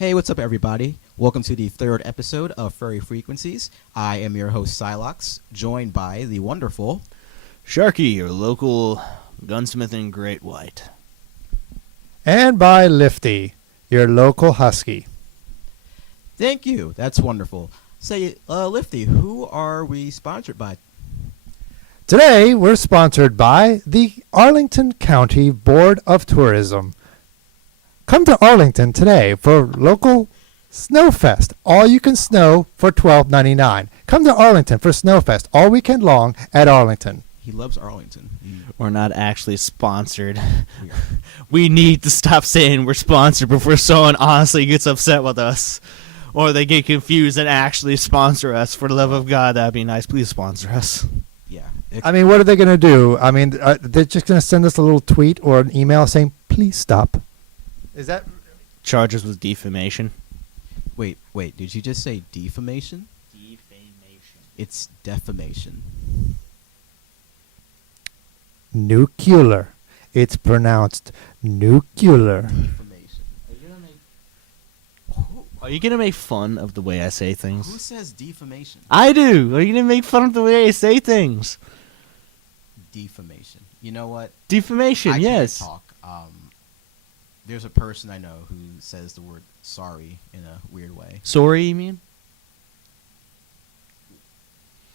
Hey, what's up, everybody? Welcome to the third episode of Furry Frequencies. I am your host, Silox, joined by the wonderful Sharky, your local gunsmith in Great White. And by Lifty, your local husky. Thank you. That's wonderful. Say, Lifty, who are we sponsored by? Today, we're sponsored by the Arlington County Board of Tourism. Come to Arlington today for local Snowfest. All you can snow for $12.99. Come to Arlington for Snowfest all weekend long at Arlington. He loves Arlington. We're not actually sponsored. We need to stop saying we're sponsored before someone honestly gets upset with us. Or they get confused and actually sponsor us. For the love of God, that'd be nice. Please sponsor us. Yeah. I mean, what are they going to do? I mean, they're just going to send us a little tweet or an email saying, please stop. Is that... Charges with defamation. Wait, did you just say defamation? Defamation. It's defamation. Nuclear. It's pronounced nuclear. Defamation. Are you going to make fun of the way I say things? Who says defamation? I do. Are you going to make fun of the way I say things? Defamation. You know what? Defamation, I yes. can't talk. There's a person I know who says the word sorry in a weird way. Sorry, you mean?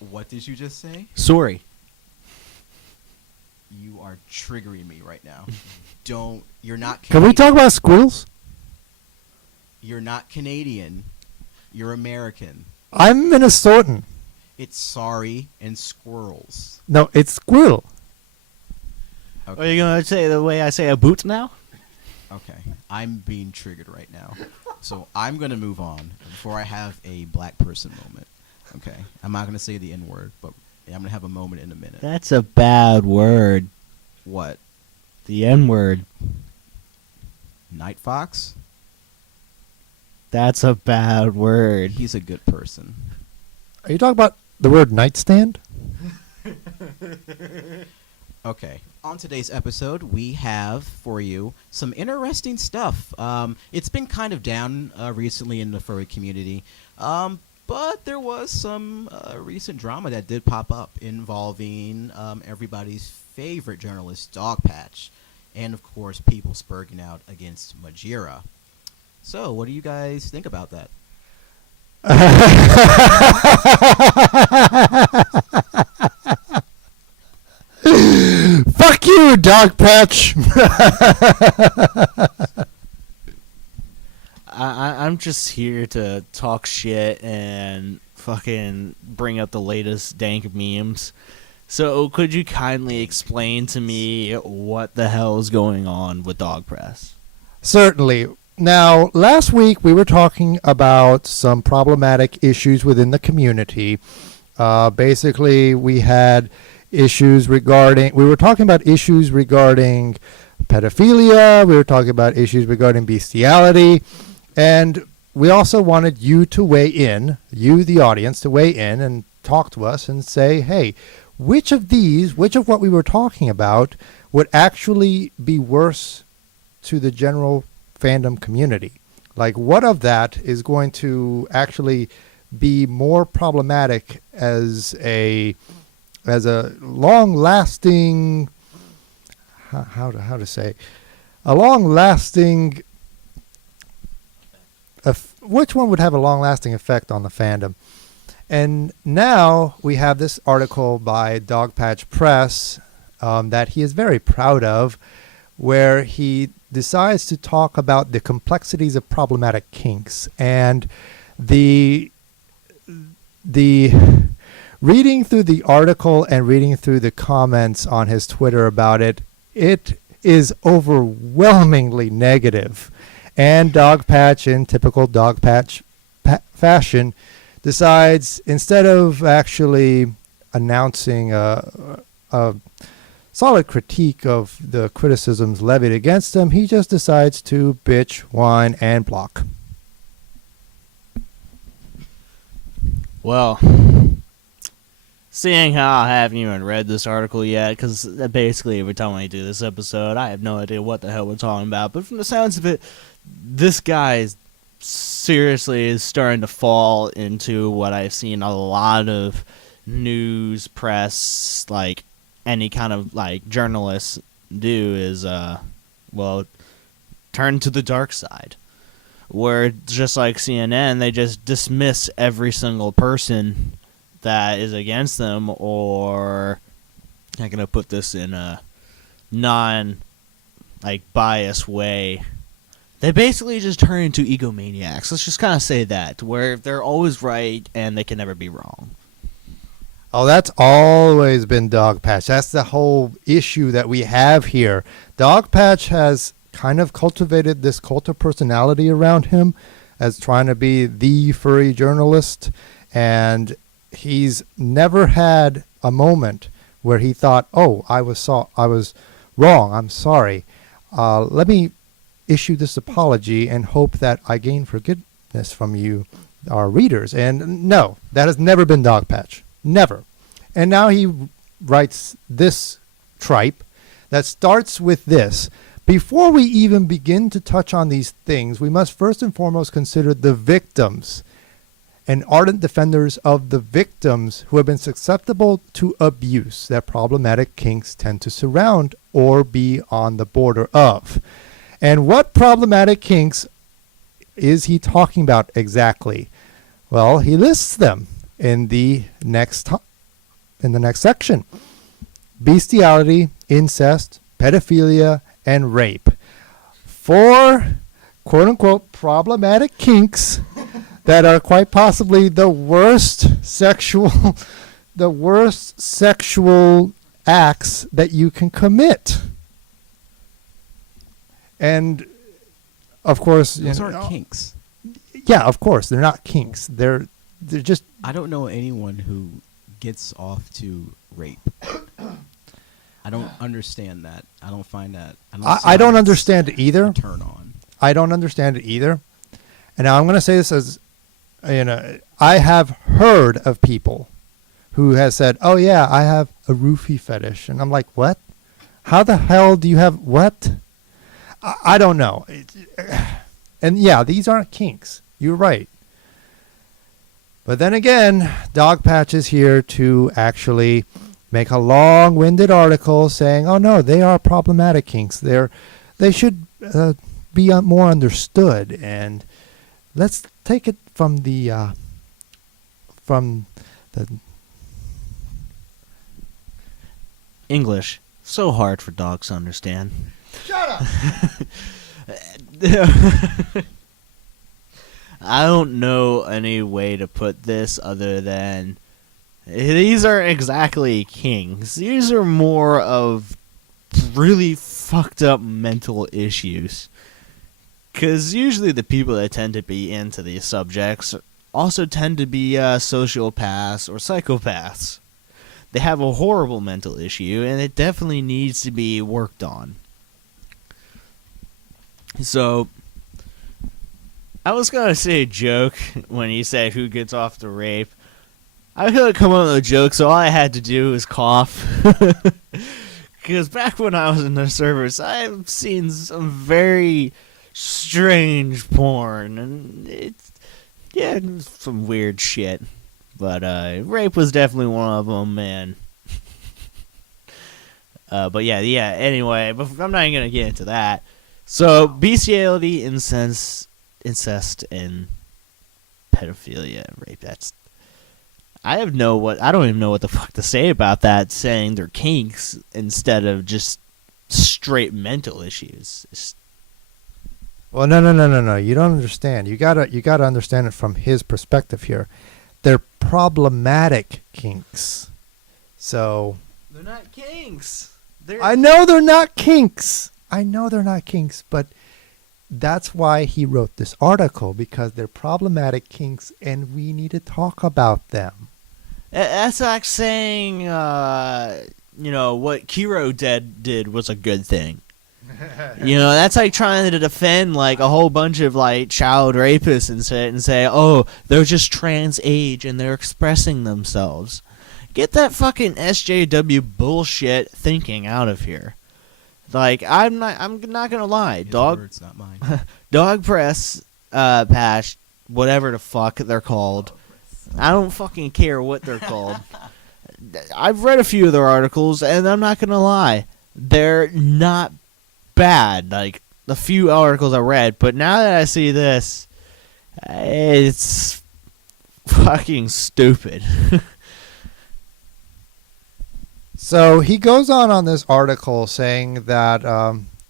What did you just say? Sorry. You are triggering me right now. You're not Can we Canadian. talk about squirrels? You're not Canadian. You're American. I'm Minnesotan. It's sorry and squirrels. No, it's squirrel. Okay. Are you going to say the way I say a boot now? Okay. I'm being triggered right now. So I'm going to move on before I have a black person moment. Okay. I'm not going to say the N-word, but I'm going to have a moment in a minute. That's a bad word. What? The N-word. Night Fox? That's a bad word. He's a good person. Are you talking about the word nightstand? Okay. On today's episode, we have for you some interesting stuff. It's been kind of down recently in the furry community, but there was some recent drama that did pop up involving everybody's favorite journalist, Dogpatch, and of course, people spurging out against Majira. So, what do you guys think about that? Fuck you, Dogpatch! I'm just here to talk shit and fucking bring up the latest dank memes. So could you kindly explain to me what the hell is going on with Dog Press? Certainly. Now, last week we were talking about some problematic issues within the community. Basically, we had issues regarding, we were talking about issues regarding pedophilia, we were talking about issues regarding bestiality, and we also wanted you to weigh in, you the audience, to weigh in and talk to us and say, hey, which of what we were talking about would actually be worse to the general fandom community? Like, what of that is going to actually be more problematic as a long-lasting, how to say, a long-lasting, which one would have a long-lasting effect on the fandom? And now we have this article by Dogpatch Press that he is very proud of, where he decides to talk about the complexities of problematic kinks. And the reading through the article and reading through the comments on his Twitter about it, it is overwhelmingly negative. And Dogpatch, in typical Dogpatch fashion, decides, instead of actually announcing a solid critique of the criticisms levied against him, he just decides to bitch, whine, and block. Well, seeing how I haven't even read this article yet, because basically every time I do this episode, I have no idea what the hell we're talking about. But from the sounds of it, this guy seriously is starting to fall into what I've seen a lot of news, press, like any kind of like journalists do is, turn to the dark side. Where just like CNN, they just dismiss every single person that is against them, or I'm gonna put this in a biased way. They basically just turn into egomaniacs. Let's just kind of say that, where they're always right and they can never be wrong. Oh, that's always been Dogpatch. That's the whole issue that we have here. Dogpatch has kind of cultivated this cult of personality around him as trying to be the furry journalist, and he's never had a moment where he thought, "Oh, I was wrong. I'm sorry. Let me issue this apology and hope that I gain forgiveness from you, our readers." And no, that has never been Dogpatch. Never. And now he writes this tripe that starts with this. Before we even begin to touch on these things, we must first and foremost consider the victims and ardent defenders of the victims who have been susceptible to abuse that problematic kinks tend to surround or be on the border of. And what problematic kinks is he talking about exactly? Well, he lists them in the next section: bestiality, incest, pedophilia, and rape. 4 quote-unquote problematic kinks that are quite possibly the worst sexual acts that you can commit. And of course, those aren't kinks. Yeah, of course, they're not kinks. They're just. I don't know anyone who gets off to rape. I don't understand that. I don't find that. I don't understand it either. Turn on. I don't understand it either. And now I'm going to say this as, I have heard of people who has said, "Oh yeah, I have a roofie fetish," and I'm like, "What? How the hell do you have what?" I don't know. And yeah, these aren't kinks. You're right. But then again, Dogpatch is here to actually make a long-winded article saying, "Oh no, they are problematic kinks. They should be more understood." And let's take it from the English, so hard for dogs to understand. Shut up. I don't know any way to put this other than these aren't exactly kinks. These are more of really fucked up mental issues. Because usually the people that tend to be into these subjects also tend to be sociopaths or psychopaths. They have a horrible mental issue, and it definitely needs to be worked on. So, I was going to say a joke when he said who gets off the rape. I could come up with a joke, so all I had to do was cough. Because back when I was in the service, I've seen some very strange porn, and it's some weird shit. But rape was definitely one of them, man. But yeah. Anyway, but I'm not even gonna get into that. So bestiality, incest, and pedophilia, rape. I don't even know what the fuck to say about that. Saying they're kinks instead of just straight mental issues. Well, no. You don't understand. You gotta understand it from his perspective here. They're problematic kinks. So they're not kinks. I know they're not kinks, but that's why he wrote this article, because they're problematic kinks and we need to talk about them. That's like saying, what Kiro did was a good thing. That's like trying to defend like a whole bunch of like child rapists and say, "Oh, they're just trans age and they're expressing themselves." Get that fucking SJW bullshit thinking out of here. Like I'm not gonna lie, His words, not mine. Dog Press patch, whatever the fuck they're called. I don't fucking care what they're called. I've read a few of their articles, and I'm not gonna lie, they're not bad. Like the few articles I read, but now that I see this, it's fucking stupid. So he goes on this article saying that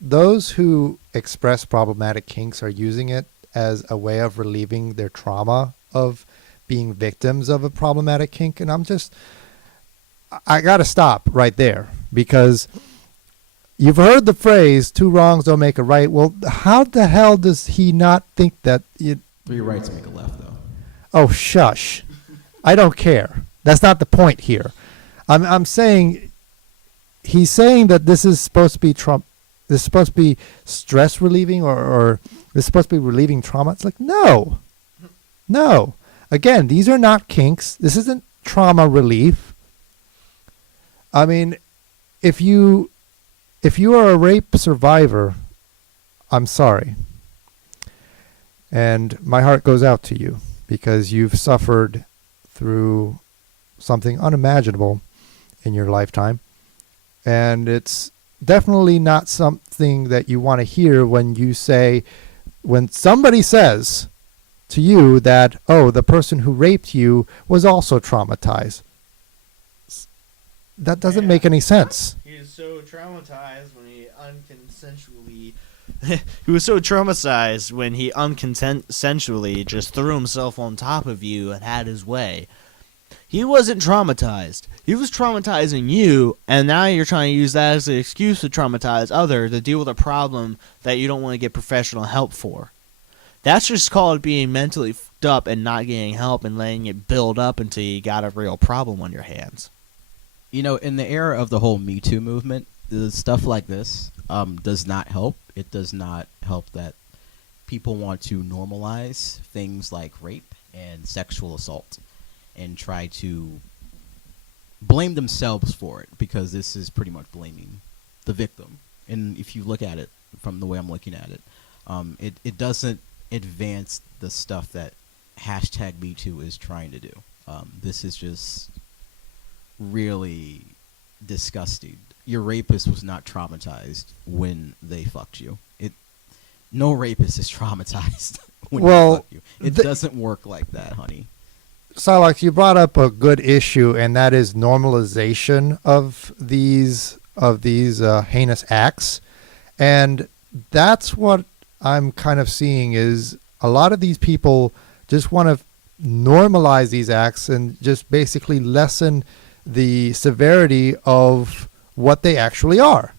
those who express problematic kinks are using it as a way of relieving their trauma of being victims of a problematic kink. And I got to stop right there, because you've heard the phrase, 2 wrongs don't make a right. Well, how the hell does he not think that? 3 rights make a left, though. Oh, shush. I don't care. That's not the point here. I'm saying, he's saying that this is supposed to be this is supposed to be stress relieving, or this is supposed to be relieving trauma. It's like, no. Again, these are not kinks. This isn't trauma relief. I mean, if you are a rape survivor, I'm sorry. And my heart goes out to you, because you've suffered through something unimaginable in your lifetime. And it's definitely not something that you want to hear when somebody says to you that, oh, the person who raped you was also traumatized. That doesn't make any sense. He was so traumatized when he unconsensually just threw himself on top of you and had his way. He wasn't traumatized. He was traumatizing you, and now you're trying to use that as an excuse to traumatize others to deal with a problem that you don't want to get professional help for. That's just called being mentally fucked up and not getting help and letting it build up until you got a real problem on your hands. You know, in the era of the whole Me Too movement, the stuff like this does not help. It does not help that people want to normalize things like rape and sexual assault and try to blame themselves for it, because this is pretty much blaming the victim. And if you look at it from the way I'm looking at it, it doesn't advance the stuff that #MeToo is trying to do. This is just really disgusting. Your rapist was not traumatized when they fucked you. No rapist is traumatized when they fuck you. It doesn't work like that, honey. Silex, you brought up a good issue, and that is normalization of these heinous acts. And that's what I'm kind of seeing, is a lot of these people just want to normalize these acts and just basically lessen the severity of what they actually are,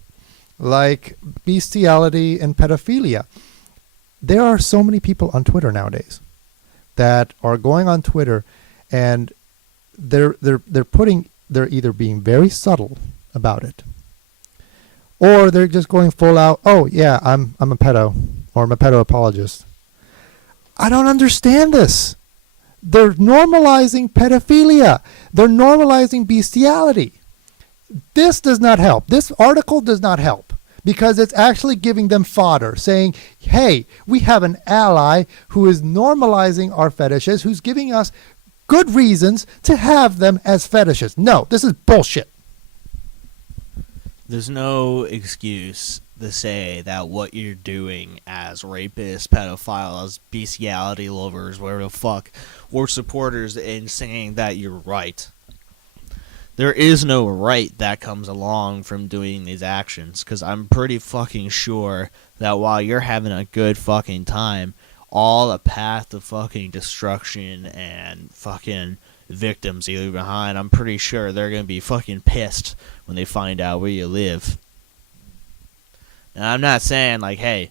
like bestiality and pedophilia. There are so many people on Twitter nowadays that are going on Twitter, and they're either being very subtle about it, or they're just going full out, oh yeah, I'm a pedo, or I'm a pedo apologist. I don't understand this. They're normalizing pedophilia. They're normalizing bestiality. This does not help. This article does not help, because it's actually giving them fodder, saying, hey, we have an ally who is normalizing our fetishes, who's giving us good reasons to have them as fetishes. No, this is bullshit. There's no excuse to say that what you're doing as rapists, pedophiles, bestiality lovers, whatever the fuck, or supporters in saying that you're right. There is no right that comes along from doing these actions, because I'm pretty fucking sure that while you're having a good fucking time, all a path of fucking destruction and fucking victims you leave behind, I'm pretty sure they're going to be fucking pissed when they find out where you live. Now, I'm not saying, like, hey,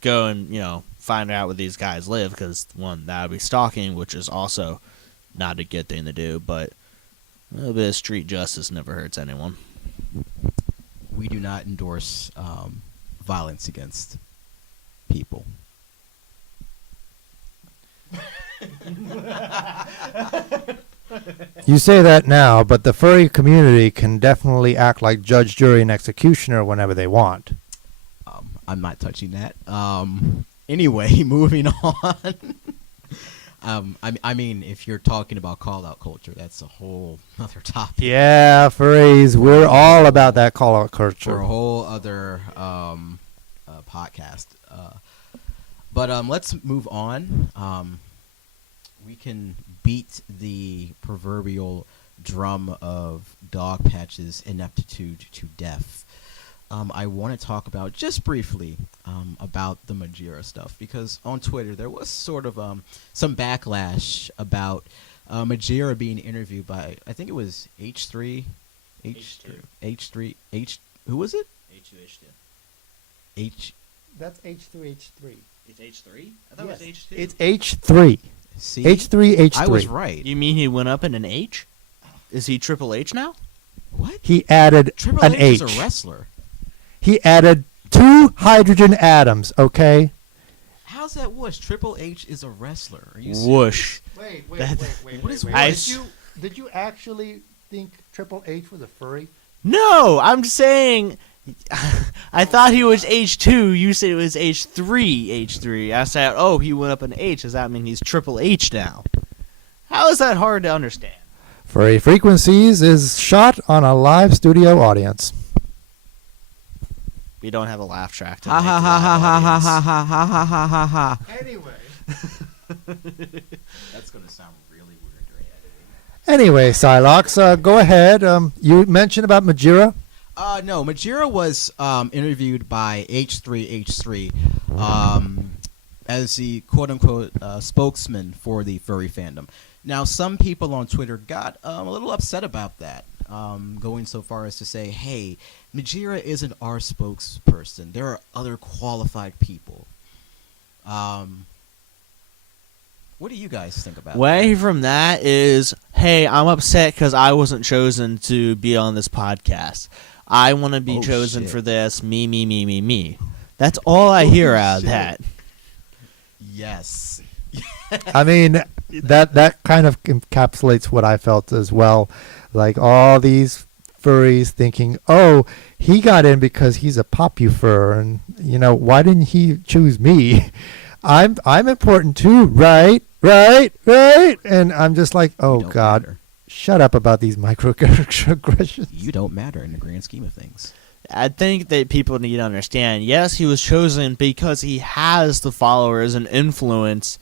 go and, find out where these guys live, because, one, that would be stalking, which is also not a good thing to do, but a little bit of street justice never hurts anyone. We do not endorse violence against people. You say that now, but the furry community can definitely act like judge, jury, and executioner whenever they want. I'm not touching that. Anyway, moving on. I mean, if you're talking about call-out culture, that's a whole other topic. Yeah, furries. We're all about that call-out culture. For a whole other podcast. But let's move on. We can beat the proverbial drum of Dog Patch's ineptitude to death. I want to talk about, just briefly, about the Majira stuff, because on Twitter there was sort of some backlash about Majira being interviewed by, I think it was H3, who was it? H2H2. That's H3H3. It's H3? I thought it was H2. It's H3. See? H3H3. I was right. You mean he went up in an H? Is he Triple H now? What? He added Triple an H H. is a wrestler. He added 2 hydrogen atoms, okay? How's that whoosh? Triple H is a wrestler. Are you serious? Whoosh. Wait. What is whoosh? Did you actually think Triple H was a furry? No, I'm saying... I thought he was H2. You said it was H3. I said, oh, he went up an H. Does that mean he's Triple H now? How is that hard to understand? Furry Frequencies is shot on a live studio audience. We don't have a laugh track to Ha make ha the ha live ha ha audience. ha ha ha ha ha ha ha. Anyway. That's gonna sound really weird during editing. Anyway, Psylocke, go ahead. You mentioned about Majira. No, Majira was interviewed by H3H3 as the quote-unquote spokesman for the furry fandom. Now, some people on Twitter got a little upset about that, going so far as to say, hey, Majira isn't our spokesperson. There are other qualified people. What do you guys think about Way from that is, hey, I'm upset because I wasn't chosen to be on this podcast. I want to be Oh, chosen shit. for this. Me. That's all I hear out of shit. that. Yes. I mean, that kind of encapsulates what I felt as well. Like all these furries thinking, oh, he got in because he's a popufur, and why didn't he choose me? I'm important too, right? And I'm just like, oh You don't God, matter. shut up about these microaggressions. You don't matter in the grand scheme of things. I think that people need to understand, yes, he was chosen because he has the followers and influence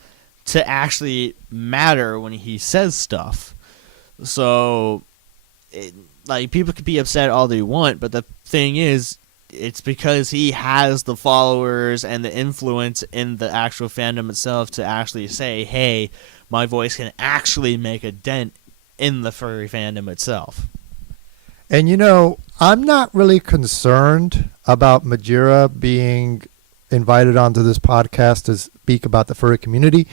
to actually matter when he says stuff. So, people could be upset all they want, but the thing is, it's because he has the followers and the influence in the actual fandom itself to actually say, hey, my voice can actually make a dent in the furry fandom itself. And I'm not really concerned about Majira being invited onto this podcast to speak about the furry community.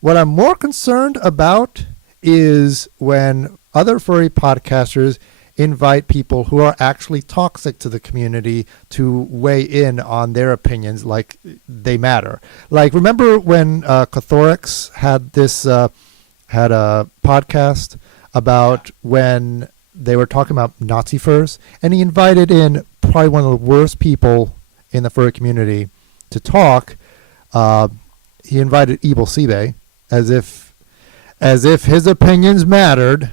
What I'm more concerned about is when other furry podcasters invite people who are actually toxic to the community to weigh in on their opinions like they matter. Like, remember when Cathorix had had a podcast about when they were talking about Nazi furs, and he invited in probably one of the worst people in the furry community to talk. He invited Evil Seabay as if his opinions mattered.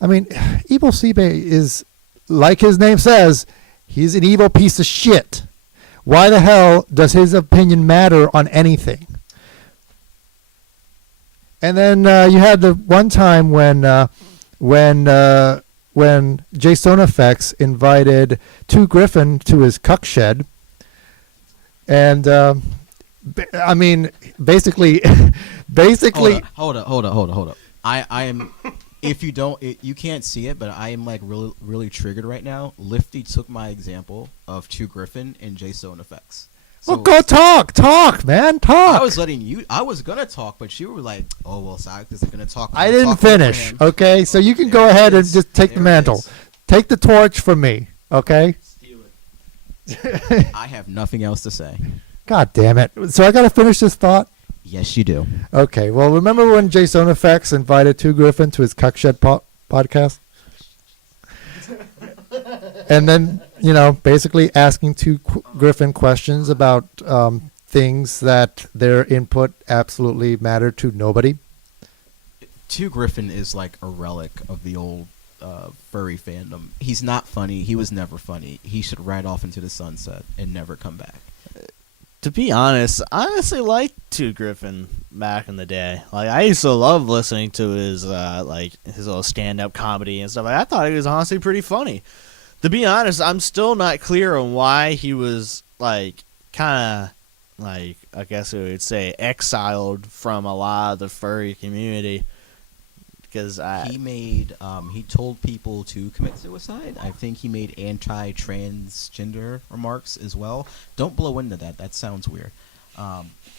I mean, Evil Seabay is, like his name says, he's an evil piece of shit. Why the hell does his opinion matter on anything? And then you had the one time when Jay Sonafex invited 2 Griffin to his cuck shed, and I mean, basically, Hold up. I am. If you don't, you can't see it, but I am like really, really triggered right now. Lifty took my example of 2 Griffin and Jay Sonafex. well, go talk, man, talk. I was letting you. I was gonna talk, but you were like, "Oh well, Sonic isn't gonna talk." I didn't finish. Okay, so you can go ahead and just take the mantle. Take the torch from me. Okay. Steal it. I have nothing else to say. God damn it! So I got to finish this thought. Yes, you do. Okay. Well, remember when Jay Sonafex invited 2 Griffin to his cuck shed podcast? And then, basically asking 2 Griffin questions about things that their input absolutely mattered to nobody. Two Griffin is like a relic of the old furry fandom. He's not funny. He was never funny. He should ride off into the sunset and never come back. To be honest, I honestly liked Two Griffin back in the day. Like, I used to love listening to his his little stand-up comedy and stuff. I thought he was honestly pretty funny. To be honest, I'm still not clear on why he was like kind of like, I guess we would say, exiled from a lot of the furry community. Because he told people to commit suicide. I think he made anti-transgender remarks as well. Don't blow into that. That sounds weird.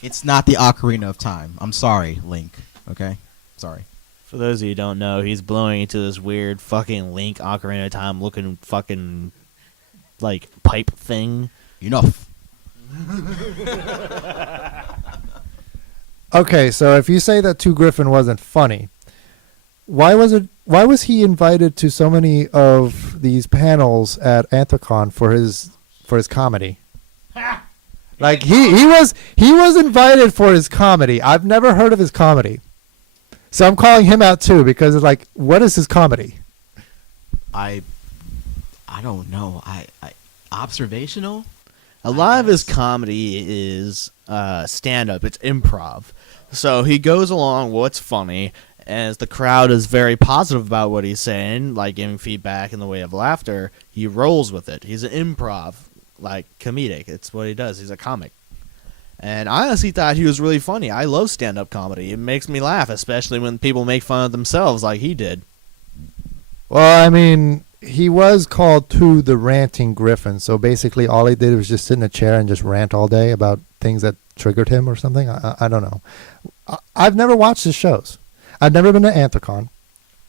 It's not the Ocarina of Time. I'm sorry, Link. Okay? Sorry. For those of you who don't know, he's blowing into this weird fucking Link Ocarina of Time looking fucking like pipe thing. Enough. Okay, so if you say that Two Griffin wasn't funny, why was he invited to so many of these panels at Anthrocon for his comedy? Like he was invited for his comedy. I've never heard of his comedy. So I'm calling him out too, because it's like, what is his comedy? I don't know. I observational? A lot of his comedy is stand-up. It's improv. So he goes along what's funny, as the crowd is very positive about what he's saying, like giving feedback in the way of laughter. He rolls with it. He's an improv, like comedic. It's what he does. He's a comic. And I honestly thought he was really funny. I love stand-up comedy. It makes me laugh, especially when people make fun of themselves like he did. Well, I mean, he was called to the ranting Griffin, so basically all he did was just sit in a chair and just rant all day about things that triggered him or something. I don't know. I've never watched his shows. I've never been to Anthrocon.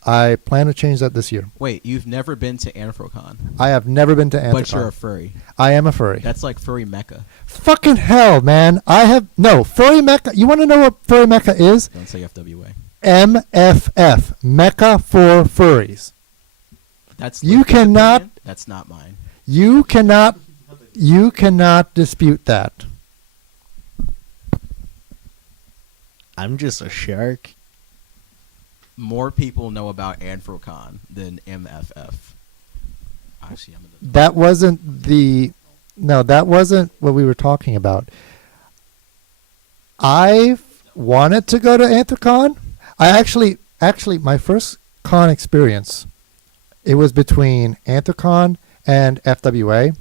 I plan to change that this year. Wait, you've never been to Anthrocon? I have never been to Anthrocon. But you're a furry. I am a furry. That's like furry mecca. Fucking hell, man. Furry Mecca. You want to know what Furry Mecca is? Don't say FWA. MFF. Mecca for furries. That's you cannot. Opinion. That's not mine. You cannot dispute that. I'm just a shark. More people know about Anthrocon than MFF. Actually, that wasn't what we were talking about. I wanted to go to Anthrocon. I actually, my first con experience, it was between Anthrocon and FWA,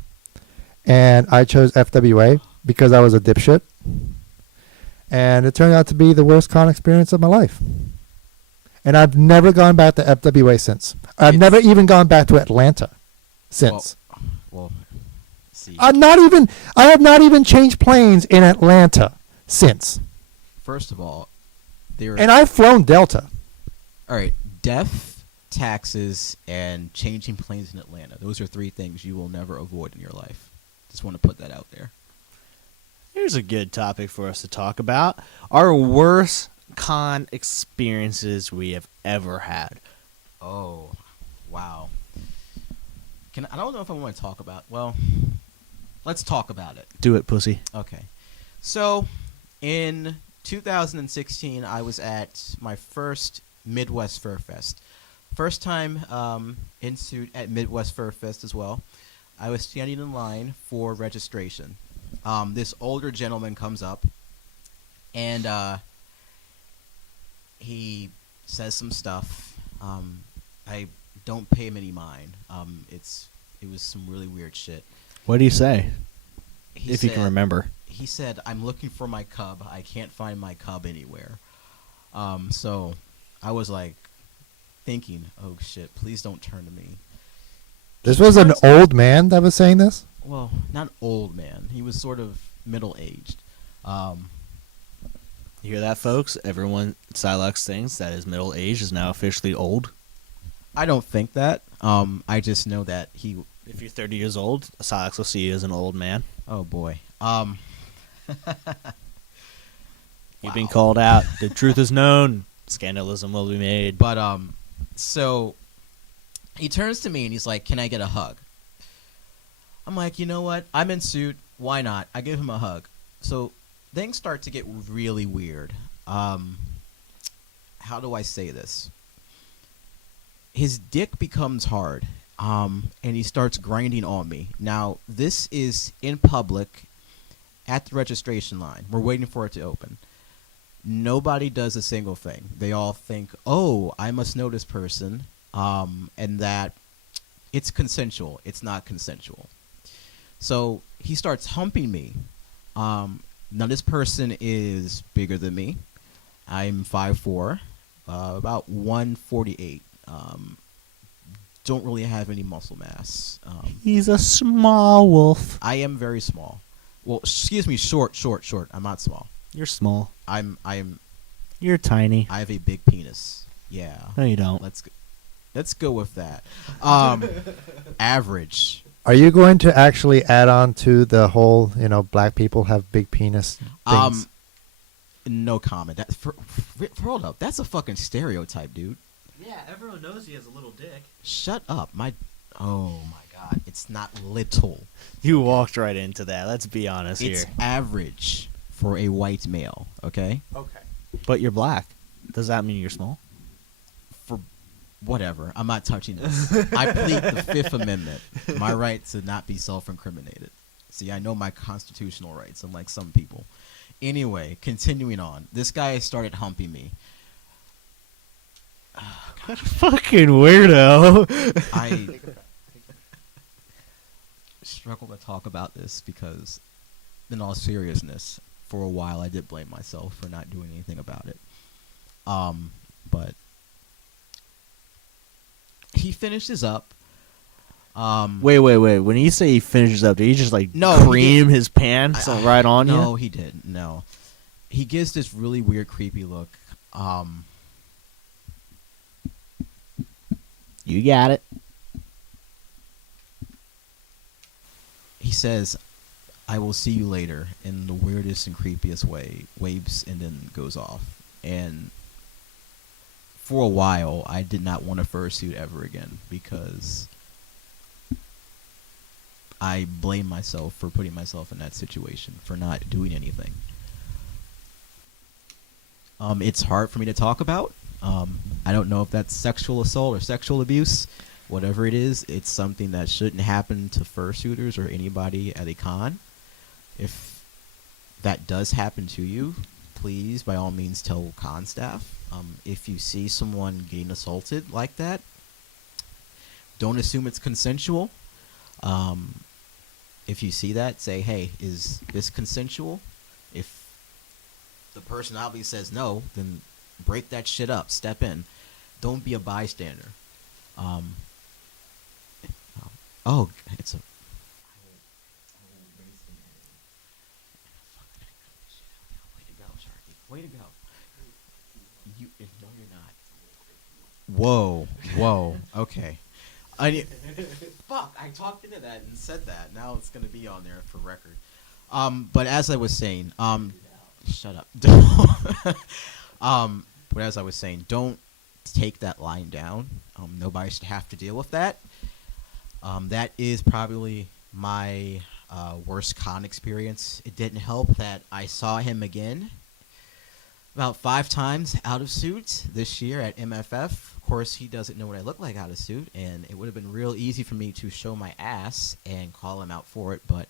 and I chose FWA because I was a dipshit, and it turned out to be the worst con experience of my life. And I've never gone back to FWA since. I've never even gone back to Atlanta since. Well, see. I have not even changed planes in Atlanta since. First of all, and I've flown Delta. All right, death, taxes, and changing planes in Atlanta. Those are three things you will never avoid in your life. Just want to put that out there. Here's a good topic for us to talk about. Our worst con experiences we have ever had. Oh, wow. I don't know if I want to talk about. Well, let's talk about it. Do it, pussy. Okay. So, in 2016, I was at my first Midwest Fur Fest. First time in suit at Midwest Fur Fest as well. I was standing in line for registration. This older gentleman comes up, and he says some stuff. I don't pay him any mind. It was some really weird shit. What did he say? You can remember. He said, "I'm looking for my cub. I can't find my cub anywhere." So I was like thinking, "Oh shit! Please don't turn to me." This was an old man that was saying this? Well, not old man. He was sort of middle-aged. You hear that, folks? Everyone, Silex thinks that his middle age is now officially old. I don't think that. I just know that he... If you're 30 years old, Silex will see you as an old man. Oh, boy. You've been called out. The truth is known. Scandalism will be made. But, so... He turns to me and he's like, "Can I get a hug?" I'm like, you know what? I'm in suit. Why not? I give him a hug. So things start to get really weird. How do I say this? His dick becomes hard, and he starts grinding on me. Now, this is in public at the registration line. We're waiting for it to open. Nobody does a single thing. They all think, oh, I must know this person, and that it's consensual. It's not consensual. So he starts humping me. Now, this person is bigger than me. I'm 5'4", about 148. Don't really have any muscle mass. He's a small wolf. I am very small. Well, excuse me, short. I'm not small. You're small. I'm. You're tiny. I have a big penis. Yeah. No, you don't. Let's go with that. Average. Are you going to actually add on to the whole, black people have big penis things? No comment. That for hold up. That's a fucking stereotype, dude. Yeah, everyone knows he has a little dick. Shut up. Oh my god. It's not little. You walked right into that. Let's be honest It's here. average for a white male, okay? Okay. But you're black. Does that mean you're small? For whatever. I'm not touching this. I plead the Fifth Amendment. My right to not be self-incriminated. See, I know my constitutional rights, unlike some people. Anyway, continuing on. This guy started humping me. What a fucking weirdo. I struggle to talk about this because, in all seriousness, for a while I did blame myself for not doing anything about it. But he finishes up. Wait. When you say he finishes up, did he just No, cream his pants right on you? No, he didn't. No. He gives this really weird, creepy look. You got it. He says, I will see you later, in the weirdest and creepiest way, waves and then goes off. And for a while, I did not want a fursuit ever again because I blame myself for putting myself in that situation, for not doing anything. It's hard for me to talk about. I don't know if that's sexual assault or sexual abuse. Whatever it is, it's something that shouldn't happen to fursuiters or anybody at a con. If that does happen to you, please, by all means, tell con staff. If you see someone getting assaulted like that, don't assume it's consensual. If you see that, say, hey, is this consensual? If the person obviously says no, then break that shit up. Step in. Don't be a bystander. Oh, it's a... Way to go, Sharky. Way to go. No, you're not. Whoa. Okay. Fuck, I talked into that and said that. Now it's going to be on there for record. But as I was saying, shut up. But as I was saying, don't take that line down. Nobody should have to deal with that. That is probably my worst con experience. It didn't help that I saw him again about 5 times out of suit this year at MFF. Of course, he doesn't know what I look like out of suit, and it would have been real easy for me to show my ass and call him out for it, but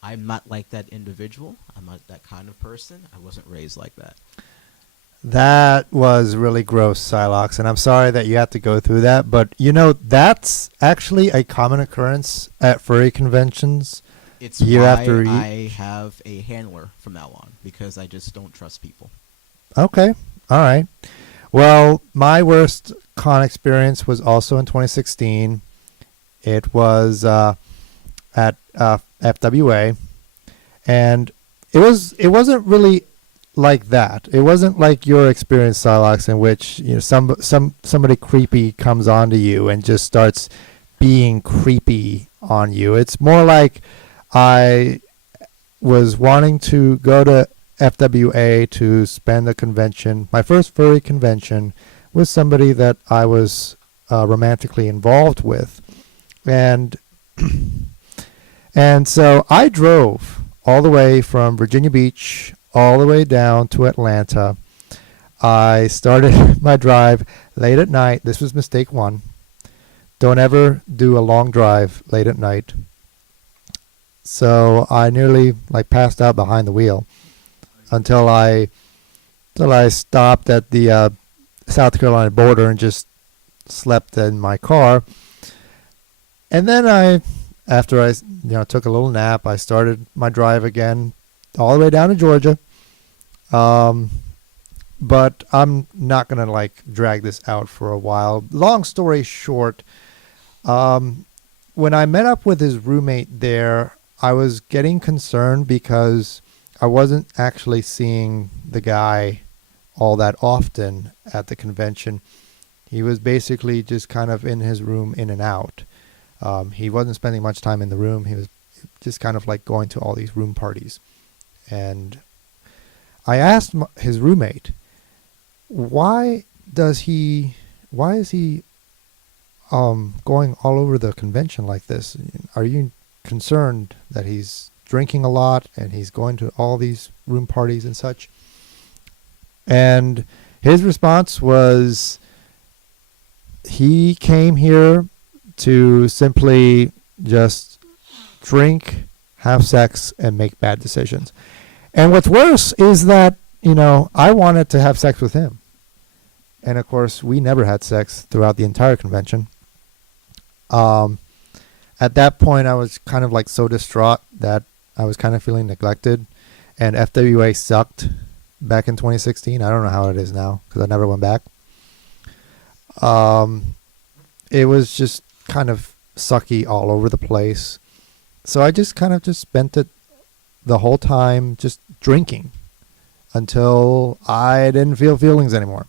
I'm not like that individual. I'm not that kind of person. I wasn't raised like that. That was really gross, Silox, and I'm sorry that you had to go through that, but that's actually a common occurrence at furry conventions. It's year why after year. I have a handler from now on, because I just don't trust people. Okay, all right. Well, my worst con experience was also in 2016. It was at FWA, and it wasn't really like that. It wasn't like your experience, Silox, in which somebody creepy comes onto you and just starts being creepy on you. It's more like I was wanting to go to FWA to spend a convention, my first furry convention, with somebody that I was romantically involved with, and so I drove all the way from Virginia Beach all the way down to Atlanta. I started my drive late at night. This was mistake one. Don't ever do a long drive late at night. So I nearly passed out behind the wheel until I stopped at the South Carolina border and just slept in my car. And then after I took a little nap, I started my drive again all the way down to Georgia. But I'm not going to drag this out for a while. Long story short, when I met up with his roommate there, I was getting concerned because I wasn't actually seeing the guy all that often at the convention. He was basically just kind of in his room in and out. He wasn't spending much time in the room. He was just kind of going to all these room parties. And I asked his roommate, why is he going all over the convention like this? Are you concerned that he's drinking a lot and he's going to all these room parties and such? And his response was, he came here to simply just drink, have sex, and make bad decisions. And what's worse is that, I wanted to have sex with him. And of course, we never had sex throughout the entire convention. At that point, I was kind of so distraught that I was kind of feeling neglected. And FWA sucked back in 2016. I don't know how it is now because I never went back. It was just kind of sucky all over the place. So I just kind of spent it the whole time just drinking until I didn't feel feelings anymore.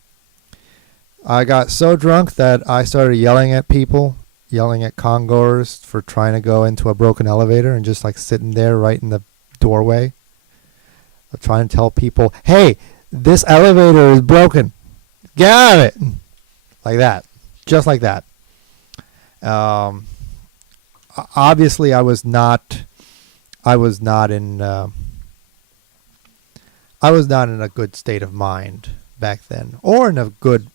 I got so drunk that I started yelling at people, yelling at congoers for trying to go into a broken elevator and just sitting there right in the doorway. Trying to tell people, hey, this elevator is broken. Get out of it. Like that. Just like that. Obviously, I was not in a good state of mind back then, or in a good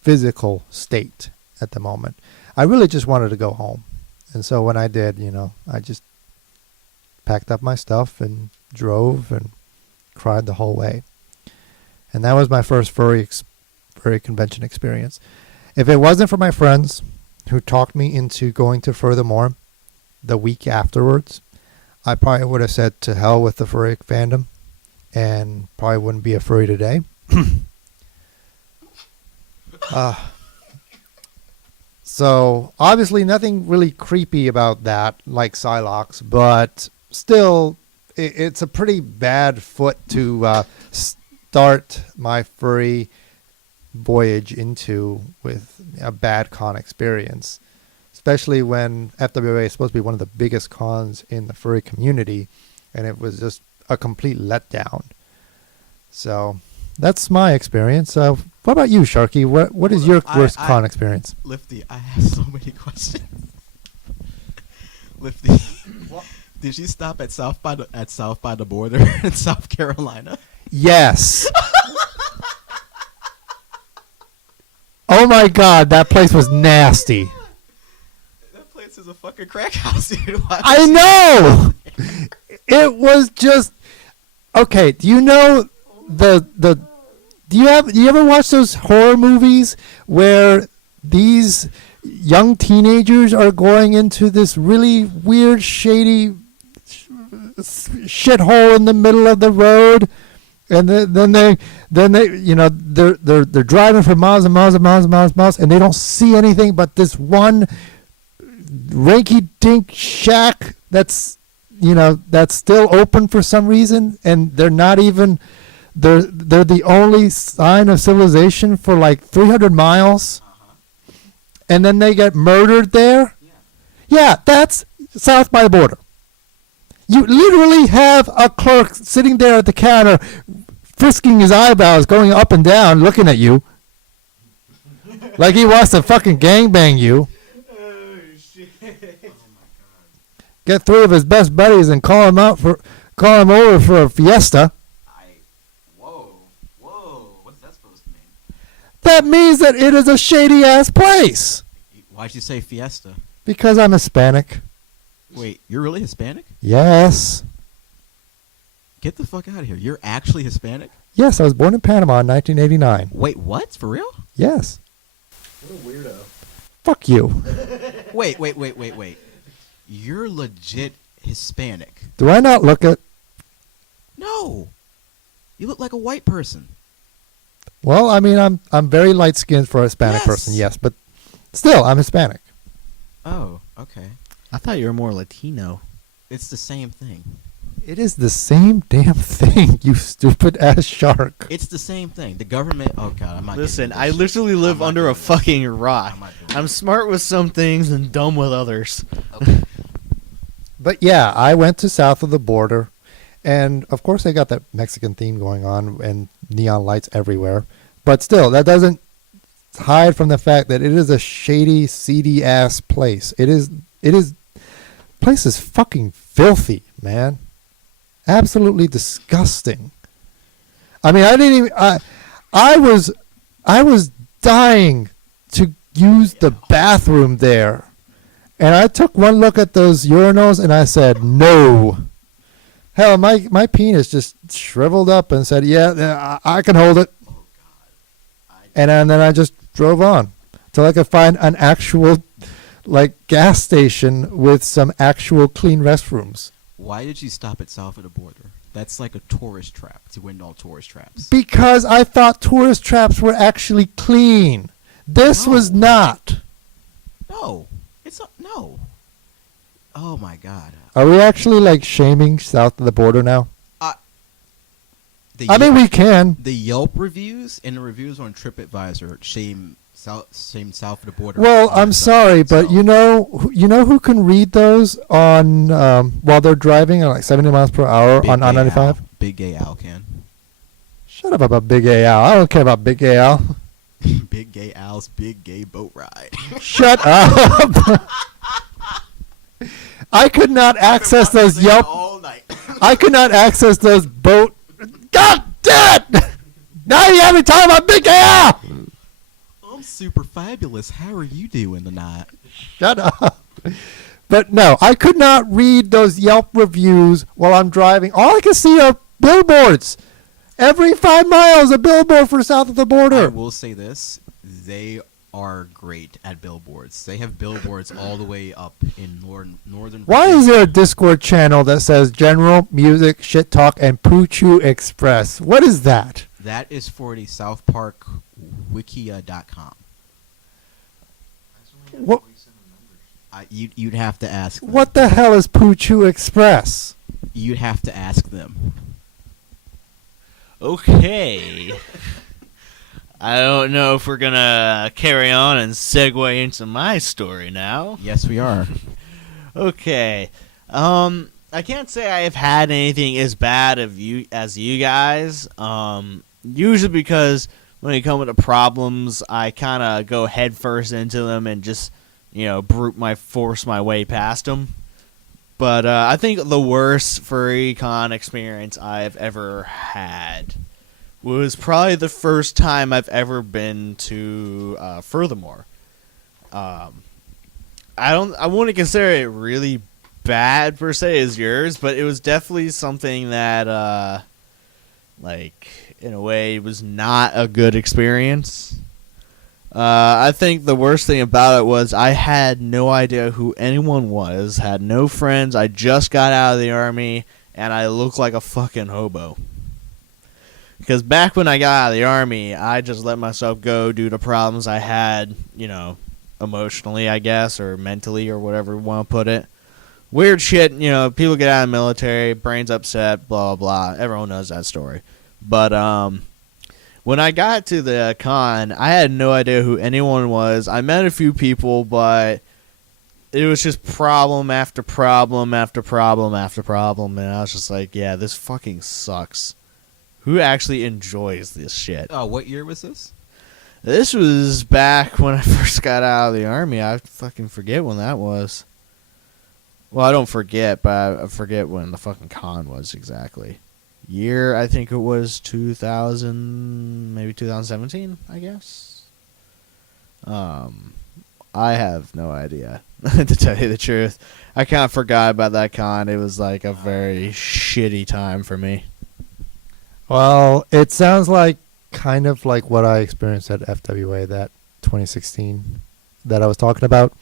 physical state at the moment. I really just wanted to go home. And so when I did, I just packed up my stuff and drove and cried the whole way. And that was my first furry convention experience. If it wasn't for my friends who talked me into going to Furthermore the week afterwards, I probably would have said to hell with the furry fandom and probably wouldn't be a furry today. So obviously nothing really creepy about that, like Psylocke, but still it's a pretty bad foot to start my furry voyage into with a bad con experience, especially when FWA is supposed to be one of the biggest cons in the furry community, and it was just a complete letdown. So that's my experience. What about you, Sharky? What is your worst con experience? Lifty, I have so many questions. Lifty, did you stop at South by the border in South Carolina? Yes. Oh my God, that place was nasty. That place is a fucking crack house, dude. I know. It was just okay. Do you know do you ever watch those horror movies where these young teenagers are going into this really weird, shady shithole in the middle of the road, and then they they're driving for miles and miles and miles and miles and miles, and they don't see anything but this one rinky-dink shack that's still open for some reason, and they're not even. They're the only sign of civilization for 300 miles, and then they get murdered there. Yeah, that's South by the border. You literally have a clerk sitting there at the counter, frisking his eyebrows, going up and down, looking at you, like he wants to fucking gangbang you. Oh shit! Get three of his best buddies and call him out for call him over for a fiesta. Whoa, what's that supposed to mean? That means that it is a shady-ass place. Why'd you say fiesta? Because I'm Hispanic. Wait, you're really Hispanic? Yes. Get the fuck out of here. You're actually Hispanic? Yes, I was born in Panama in 1989. Wait, what? For real? Yes. What a weirdo. Fuck you. Wait. You're legit Hispanic. Do I not look it? No. You look like a white person. Well, I mean, I'm very light-skinned for a Hispanic Yes. person, yes, but still, I'm Hispanic. Oh, okay. I thought you were more Latino. It's the same thing. It is the same damn thing, you stupid-ass shark. It's the same thing. The government... Oh, God, I'm not Listen, getting I into this literally shit. live I'm not under doing a this. fucking rock. I'm not doing I'm this. smart with some things and dumb with others. Okay. But yeah, I went to south of the border, and of course they got that Mexican theme going on and neon lights everywhere. But still, that doesn't hide from the fact that it is a shady, seedy-ass place. It is... Place is fucking filthy, man. Absolutely disgusting. I mean, I didn't even... I was dying to use the bathroom there. And I took one look at those urinals and I said, no. Hell, my penis just shriveled up and said, yeah, I can hold it. And then I just drove on till I could find an actual, gas station with some actual clean restrooms. Why did you stop at south of the border? That's like a tourist trap to end all tourist traps. Because I thought tourist traps were actually clean. This was No. not. No. It's not... No. Oh, my God. Are we actually, shaming south of the border now? The I mean, we can. The Yelp reviews and the reviews on TripAdvisor shame south of the border. Well, I'm sorry, but you know who can read those on while they're driving at 70 miles per hour Big on Gay I-95? Al. Big Gay Al can. Shut up about Big Gay Al. I don't care about Big Gay Al. Big Gay Al's big gay boat ride. Shut up. I could not access those Yelp. all night. I could not access those boat. God damn it! Now you have me talking about Big Gay Al. I'm super fabulous. How are you doing tonight? Shut up. But no, I could not read those Yelp reviews while I'm driving. All I can see are billboards. Every 5 miles, a billboard for south of the I border. will say this. They are great at billboards. They have billboards all the way up in northern... Why is there a Discord channel that says General Music, Shit Talk, and Poochoo Express? What is that? That is for the South Park Wikia.com. What, You'd have to ask them. what the hell is Poochoo Express? You'd have to ask them. Okay. I don't know if we're gonna carry on and segue into my story now. Yes, we are. Okay. I can't say I have had anything as bad as you guys. Usually because when it comes to problems, I kind of go head first into them and just, force my way past them. But I think the worst furry con experience I've ever had was probably the first time I've ever been to Furthermore. I wouldn't consider it really bad per se as yours, but it was definitely something that in a way was not a good experience. I think the worst thing about it was I had no idea who anyone was, had no friends, I just got out of the army, and I looked like a fucking hobo. Because back when I got out of the army, I just let myself go due to problems I had, emotionally, I guess, or mentally, or whatever you want to put it. Weird shit, people get out of the military, brains upset, blah, blah, blah. Everyone knows that story. But, when I got to the con, I had no idea who anyone was. I met a few people, but it was just problem after problem after problem after problem, and I was just like, yeah, this fucking sucks. Who actually enjoys this shit? Oh, what year was this? This was back when I first got out of the army. I fucking forget when that was. Well, I don't forget, but I forget when the fucking con was exactly. Year, I think it was 2000, maybe 2017, I guess. I have no idea, to tell you the truth. I kind of forgot about that con. It was like a very shitty time for me. Well, it sounds like kind of like what I experienced at FWA that 2016 that I was talking about,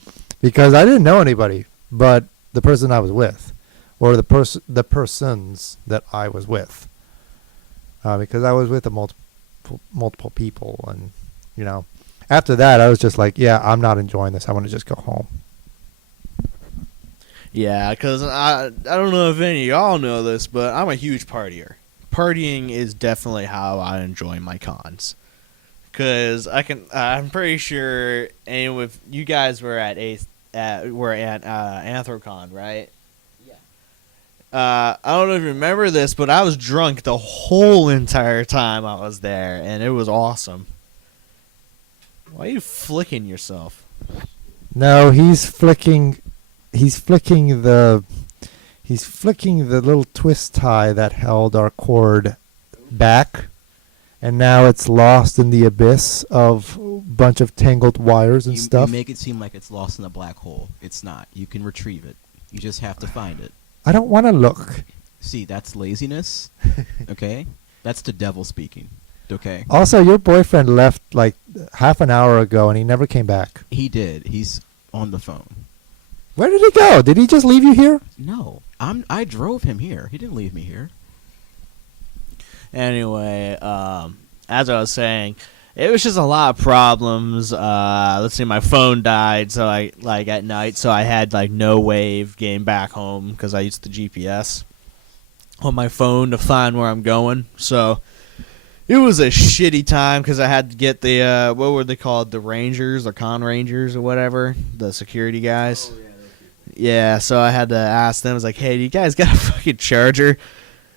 because I didn't know anybody but the person I was with, or the persons that I was with, because I was with multiple people, and you know, after that I was just like, yeah, I'm not enjoying this. I want to just go home. Yeah, because I don't know if any of y'all know this, but I'm a huge partier. Partying is definitely how I enjoy my cons. Because I'm pretty sure, and if you guys were at Anthrocon, right? Yeah. I don't know if you remember this, but I was drunk the whole entire time I was there, and it was awesome. Why are you flicking yourself? No, he's flicking the little twist tie that held our cord back, and now it's lost in the abyss of a bunch of tangled wires and stuff. You make it seem like it's lost in a black hole. It's not. You can retrieve it. You just have to find it. I don't want to look. See, that's laziness. Okay? That's the devil speaking. Okay? Also, your boyfriend left like half an hour ago, and he never came back. He did. He's on the phone. Where did he go? Did he just leave you here? No. I drove him here. He didn't leave me here. Anyway, as I was saying, it was just a lot of problems. Let's see, my phone died, so at night, so I had no wave getting back home because I used the GPS on my phone to find where I'm going. So it was a shitty time because I had to get the what were they called, the Rangers or Con Rangers or whatever, the security guys. Oh, yeah, so I had to ask them. I was like, hey, do you guys got a fucking charger?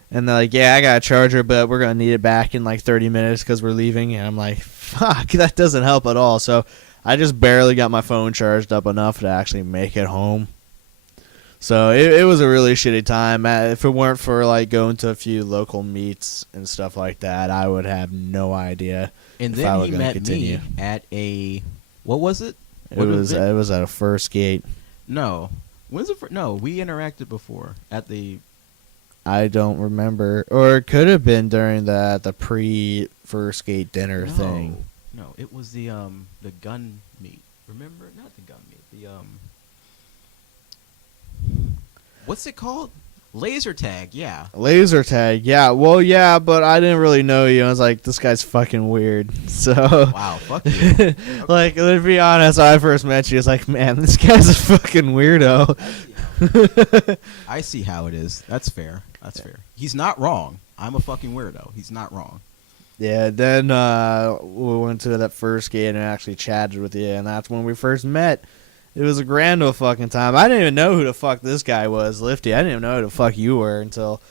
And they're like, yeah, I got a charger, but we're going to need it back in 30 minutes because we're leaving. And I'm like, fuck, that doesn't help at all. So I just barely got my phone charged up enough to actually make it home. So it was a really shitty time. If it weren't for going to a few local meets and stuff like that, I would have no idea. And if then I were he gonna met continue. me at a, what was it? It was at a first gate. No. When's it? No, we interacted before at the. I don't remember, or it could have been during the pre-first gate dinner thing. No, it was the gun meet. Remember? Not the gun meet. The what's it called? Laser tag. Yeah. Laser tag. Yeah. Well, yeah, but I didn't really know you. I was like, this guy's fucking weird. So. Wow. Fuck you. To be honest, when I first met you, I was like, man, this guy's a fucking weirdo. I see how it is. That's fair. That's fair. He's not wrong. I'm a fucking weirdo. He's not wrong. Yeah, then we went to that first gate and actually chatted with you, and that's when we first met. It was a grand old fucking time. I didn't even know who the fuck this guy was, Lifty. I didn't even know who the fuck you were until,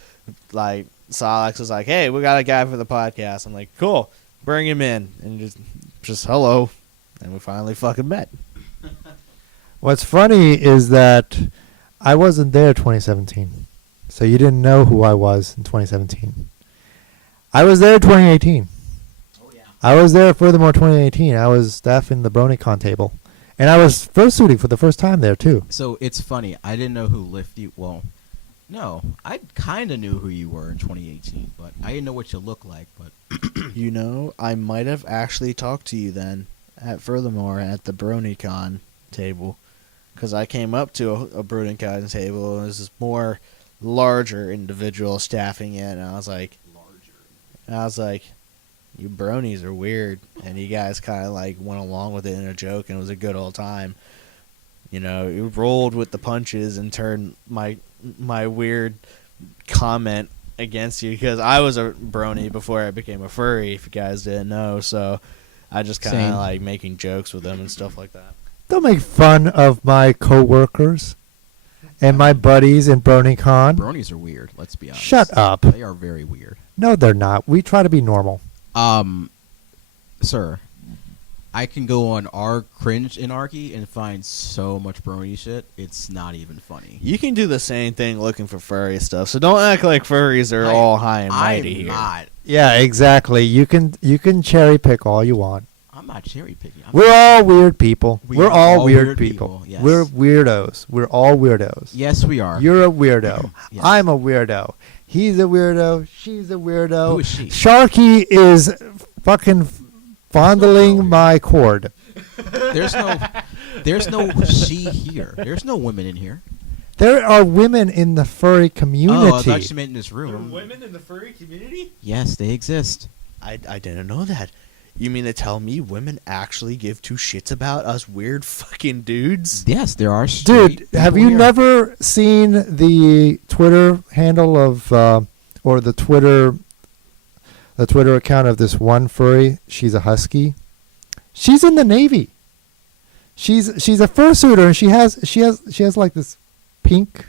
Solix was like, hey, we got a guy for the podcast. I'm like, cool, bring him in. And just hello. And we finally fucking met. What's funny is that I wasn't there 2017. So you didn't know who I was in 2017. I was there 2018. Oh, yeah. I was there furthermore 2018. I was staffing the BronyCon table. And I was fursuiting for the first time there, too. So it's funny. I didn't know who Lifty... Well, no. I kind of knew who you were in 2018, but I didn't know what you looked like. But I might have actually talked to you then, furthermore, at the BronyCon table. Because I came up to a BronyCon table, and it was this more larger individual staffing it, and I was like... you bronies are weird, and you guys kind of went along with it in a joke, and it was a good old time. You rolled with the punches and turned my weird comment against you, because I was a brony before I became a furry, if you guys didn't know, so I just kind of making jokes with them and stuff like that. Don't make fun of my co-workers and my buddies in BronyCon. Bronies are weird, let's be honest. Shut up. They are very weird. No, they're not. We try to be normal. Sir, I can go on our cringe anarchy and find so much brony shit. It's not even funny. You can do the same thing looking for furry stuff, so don't act like furries are all high and mighty here. I'm not. Yeah, exactly. You can cherry pick all you want. I'm not cherry picking. We're all weird people. We We're are all all weird weird people. people, yes. We're weirdos. We're all weirdos. Yes, we are. You're a weirdo. Yes. I'm a weirdo. He's a weirdo. She's a weirdo. Who is she? Sharky is fucking fondling my cord. There's no she here. There's no women in here. There are women in the furry community. Oh, I thought you meant in this room. women in the furry community? Yes, they exist. I didn't know that. You mean to tell me women actually give two shits about us weird fucking dudes? Yes, there are straight Dude, have people you here. never seen the Twitter handle of or the Twitter account of this one furry? She's a husky. She's in the Navy. She's a fursuiter, and she has like this pink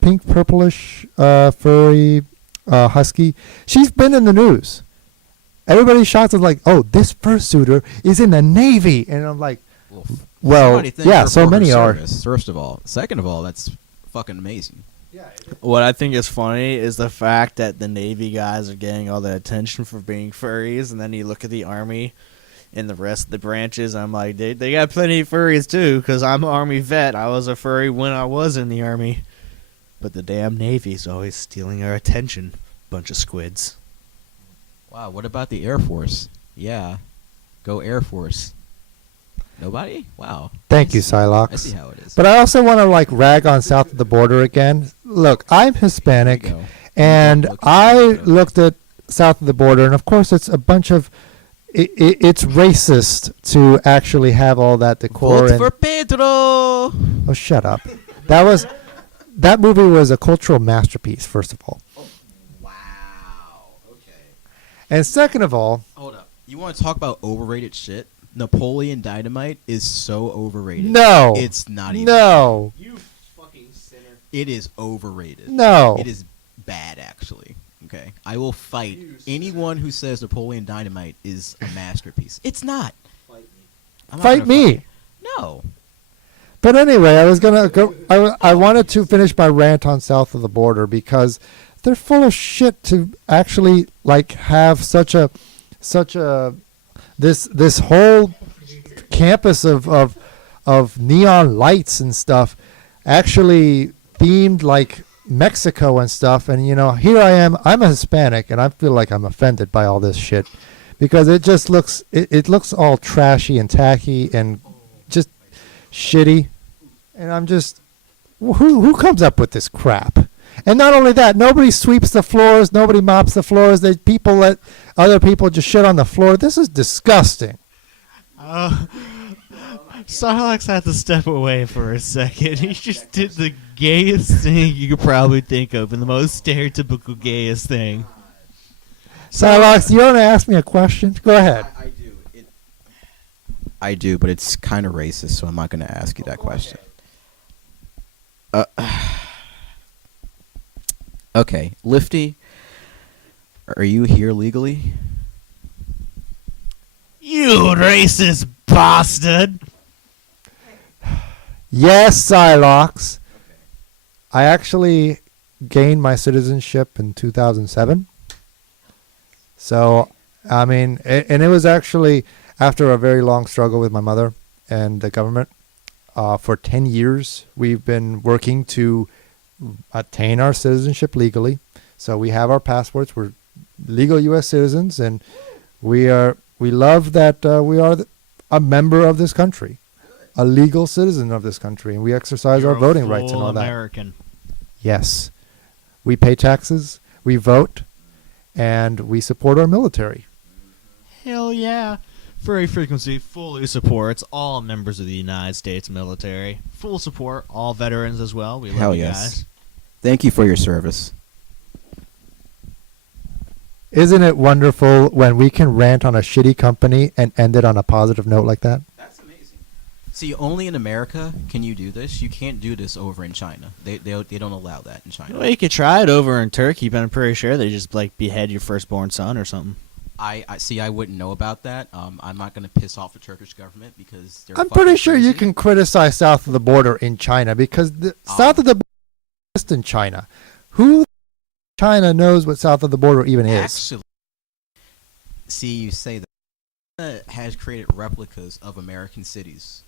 purplish furry husky. She's been in the news. Everybody's shocked is like, oh, this fursuiter is in the Navy, and I'm like, well, somebody thank yeah, her so for her many are. service, first of all. Second of all, that's fucking amazing. What I think is funny is the fact that the Navy guys are getting all the attention for being furries, and then you look at the Army and the rest of the branches, I'm like, they got plenty of furries too, because I'm an Army vet. I was a furry when I was in the Army. But the damn Navy's always stealing our attention. Bunch of squids. Wow, what about the Air Force? Yeah, go Air Force. Nobody? Wow. Thank you, I Psylocke. see how it is. But I also want to like rag on south of the border again. Look, I'm Hispanic, There you go. and Look at I that. looked at south of the border, and of course it's a bunch of it's racist to actually have all that decor. Vote And, for Pedro! oh, shut up! That movie was a cultural masterpiece. First of all, Wow. Okay. and second of all, Hold up. You want to talk about overrated shit? Napoleon Dynamite is so overrated. no, It's not even. no, You fucking sinner. It is overrated. no. It is bad, actually. Okay. I will fight anyone who says Napoleon Dynamite is a masterpiece. It's not. Fight me. I'm not Fight gonna me. fight. No. But anyway, I was gonna go. I wanted to finish my rant on south of the border because they're full of shit to actually like have such a this whole campus of neon lights and stuff actually themed like Mexico and stuff. And here I am. I'm a Hispanic, and I feel like I'm offended by all this shit because it just looks it looks all trashy and tacky and just shitty. And I'm just, who comes up with this crap? And not only that, nobody sweeps the floors, nobody mops the floors. People let other people just shit on the floor. This is disgusting. Sarlacc had to step away for a second. He just did the gayest thing you could probably think of, and the most stereotypical gayest thing. Psylocke, you want to ask me a question? Go ahead. I do. I do, but it's kind of racist, so I'm not going to ask you that question. Okay, Lifty, are you here legally? You racist bastard! Yes, Psylocke. I actually gained my citizenship in 2007. So, I mean, and it was actually after a very long struggle with my mother and the government. For 10 years, we've been working to attain our citizenship legally. So we have our passports. We're legal U.S. citizens, and we love that we are a member of this country, a legal citizen of this country, and we exercise our voting rights and all that. American. Yes, we pay taxes, we vote, and we support our military. Hell yeah. Furry Frequency fully supports all members of the United States military. Full support all veterans as well. We love Hell you yes. guys. Thank you for your service. Isn't it wonderful when we can rant on a shitty company and end it on a positive note like that? That's amazing. See, only in America can you do this. You can't do this over in China. They don't allow that in China. Well, you could try it over in Turkey, but I'm pretty sure they just behead your firstborn son or something. I see. I wouldn't know about that. I'm not going to piss off the Turkish government because they're. I'm fucking pretty sure you crazy. can criticize south of the border in China because south of the border is in China. Who China knows what south of the border even is? Actually, see, you say that China has created replicas of American cities.